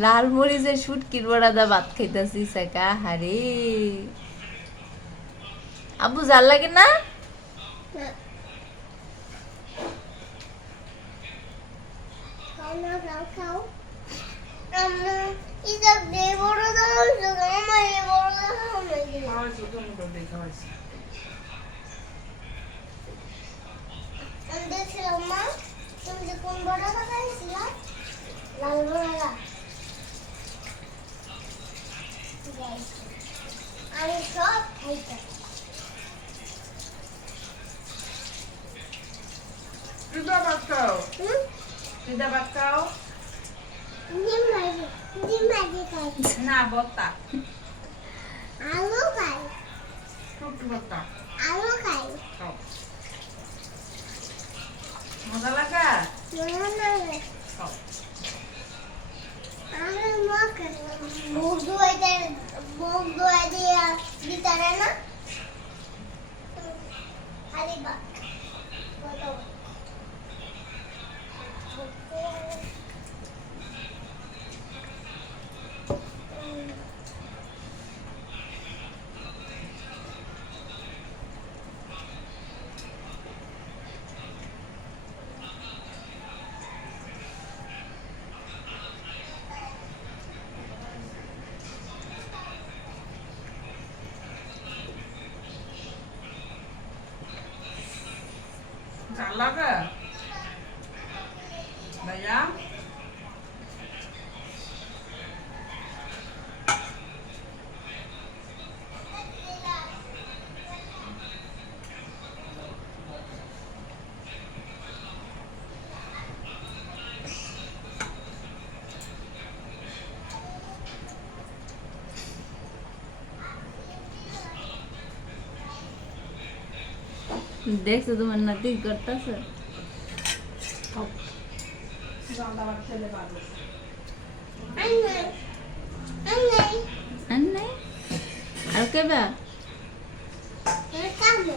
লাল মরিচের শুটকির বড়া দা ভাত খাইতাছি সাকা হারে। আব্বু জাল লাগে না? খাও এটা দে বড় দাও আমার এই বড় দাও আমার আমি দেখছিলাম মা তুমি যে কোন বড় দাও খাইছিলা লাল বড় দাও আমি সব খাইতাম। Tidak bakal. Tidak bakal. ডিম ভাজি খাই Na botak. আলু খাই Tut botak. আলু খাই Kau. Masa laga? Kau. আমি মুখ ধুয়ে দিয়ে ভিতরে না আরে বা Tak laga. Bayam. দেখছো তোমার নাতি করতেছে? Jangan dapat tele bagus. আন্নাই আন্নাই আর নাই আর কেবা কামো